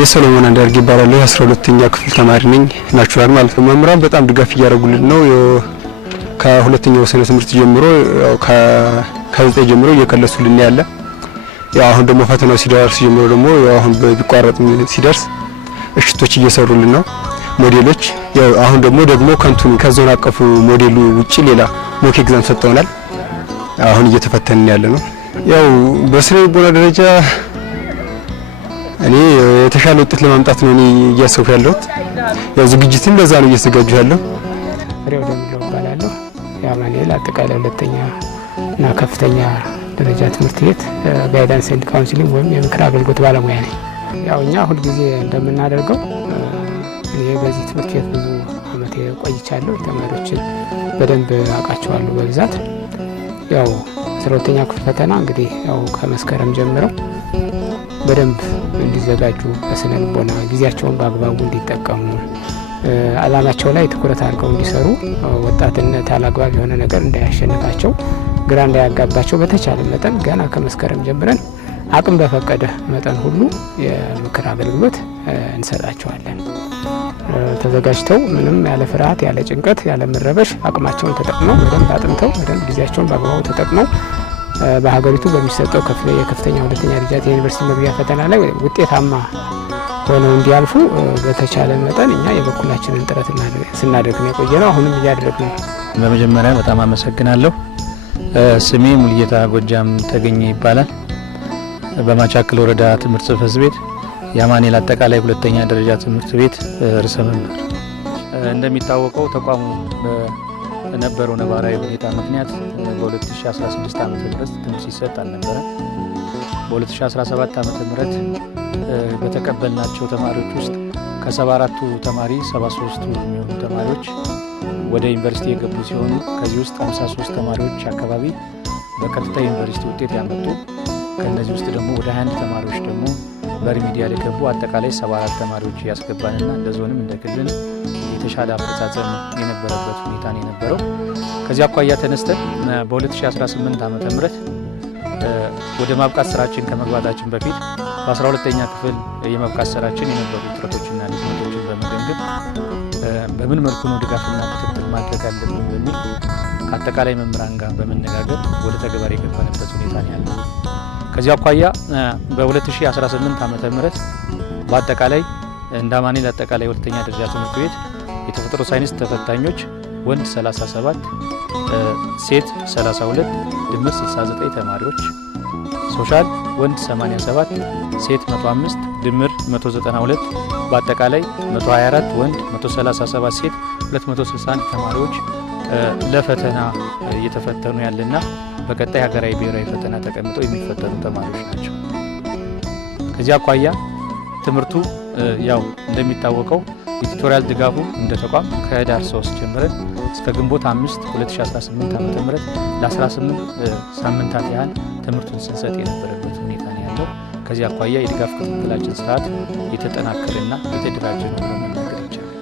ስሜ ሰሎሞን አንዳርጌ ይባላል። 12ኛ ክፍል ተማሪ ነኝ። ናቹራል ማለት ነው። መምህራን በጣም ድጋፍ እያደረጉልን ነው። ከሁለተኛው ሰነ ትምህርት ጀምሮ ከ9 ጀምሮ እየከለሱልን ያለ ያው አሁን ደግሞ ፈተናው ሲደርስ ጀምሮ ደግሞ ያው አሁን ቢቋረጥ ሲደርስ እሽቶች እየሰሩልን ነው ሞዴሎች። ያው አሁን ደግሞ ከንቱን ከዞን አቀፉ ሞዴሉ ውጪ ሌላ ሞክ ኤግዛም ሰጥተውናል። አሁን እየተፈተንን ያለ ነው። ያው በስነ ልቦና ደረጃ እኔ የተሻለ ውጤት ለማምጣት ነው እኔ እያሰብኩ ያለሁት። ያው ዝግጅትም ለዛ ነው እየተዘጋጁ ያለው። ፍሬው ደምለው እባላለሁ። የአማኑኤል አጠቃላይ ሁለተኛ እና ከፍተኛ ደረጃ ትምህርት ቤት ጋይዳንስ ኤንድ ካውንስሊንግ ወይም የምክር አገልግሎት ባለሙያ ነኝ። ያው እኛ ሁልጊዜ እንደምናደርገው እኔ በዚህ ትምህርት ቤት ብዙ አመት ቆይቻለሁ። ተማሪዎችን በደንብ አውቃቸዋለሁ በብዛት። ያው 12ኛ ክፍል ፈተና እንግዲህ ያው ከመስከረም ጀምረው በደንብ እንዲዘጋጁ በስነ ልቦና ጊዜያቸውን በአግባቡ እንዲጠቀሙ አላማቸው ላይ ትኩረት አድርገው እንዲሰሩ ወጣትነት አላግባብ የሆነ ነገር እንዳያሸንፋቸው ግራ እንዳያጋባቸው በተቻለ መጠን ገና ከመስከረም ጀምረን አቅም በፈቀደ መጠን ሁሉ የምክር አገልግሎት እንሰጣቸዋለን። ተዘጋጅተው ምንም ያለ ፍርሃት ያለ ጭንቀት ያለ መረበሽ አቅማቸውን ተጠቅመው በደንብ አጥንተው በደንብ ጊዜያቸውን በአግባቡ ተጠቅመው በሀገሪቱ በሚሰጠው የከፍተኛ ሁለተኛ ደረጃ የዩኒቨርሲቲ መግቢያ ፈተና ላይ ውጤታማ ሆነው እንዲያልፉ በተቻለ መጠን እኛ የበኩላችንን ጥረት ስናደርግ ነው የቆየነው። አሁንም እያደረግን ነው። በመጀመሪያ በጣም አመሰግናለሁ። ስሜ ሙልጌታ ጎጃም ተገኘ ይባላል። በማቻክል ወረዳ ትምህርት ጽሕፈት ቤት የአማኑኤል አጠቃላይ ሁለተኛ ደረጃ ትምህርት ቤት ርዕሰ መምህር። እንደሚታወቀው ተቋሙ በነበረው ነባራዊ ሁኔታ ምክንያት በ2016 ዓ.ም ትምህርት ሲሰጥ አልነበረ። በ2017 ዓ.ም በተቀበልናቸው ተማሪዎች ውስጥ ከ74ቱ ተማሪ 73ቱ የሚሆኑ ተማሪዎች ወደ ዩኒቨርሲቲ የገቡ ሲሆኑ ከዚህ ውስጥ 53 ተማሪዎች አካባቢ በቀጥታ ዩኒቨርሲቲ ውጤት ያመጡ፣ ከነዚህ ውስጥ ደግሞ ወደ 21 ተማሪዎች ደግሞ በሪሚዲያል የገቡ አጠቃላይ 74 ተማሪዎች ያስገባንና እንደ ዞንም እንደ ክልል የተሻለ አፈጻጸም የነበረበት ሁኔታ ነው የነበረው። ከዚህ አኳያ ተነስተን በ2018 ዓ.ም ወደ ማብቃት ስራችን ከመግባታችን በፊት በ12ኛ ክፍል የማብቃት ስራችን የነበሩ ጥረቶችና ድክመቶችን በመገምገም በምን መልኩ ነው ድጋፍና ክትትል ማድረግ አለብን በሚል ከአጠቃላይ መምህራን ጋር በመነጋገር ወደ ተግባር የገባንበት ሁኔታ ነው ያለው። ከዚህ አኳያ በ2018 ዓ.ም በአጠቃላይ እንደ አማኑኤል አጠቃላይ ሁለተኛ ደረጃ ትምህርት ቤት የተፈጥሮ ሳይንስ ተፈታኞች ወንድ 37 ሴት 32 ድምር 69 ተማሪዎች፣ ሶሻል ወንድ 87 ሴት 105 ድምር 192 በአጠቃላይ 124 ወንድ 137 ሴት 261 ተማሪዎች ለፈተና እየተፈተኑ ያለና በቀጣይ ሀገራዊ ብሔራዊ ፈተና ተቀምጠው የሚፈተኑ ተማሪዎች ናቸው። ከዚህ አኳያ ትምህርቱ ያው እንደሚታወቀው የቱቶሪያል ድጋፉ እንደ ተቋም ከህዳር 3 ጀምረን እስከ ግንቦት 5 2018 ዓ.ም ለ18 ሳምንታት ያህል ትምህርቱን ስንሰጥ የነበረበት ሁኔታ ነው ያለው። ከዚህ አኳያ የድጋፍ ክትትላችን ስርዓት የተጠናከረና የተደራጀ ነው መናገር ይቻላል።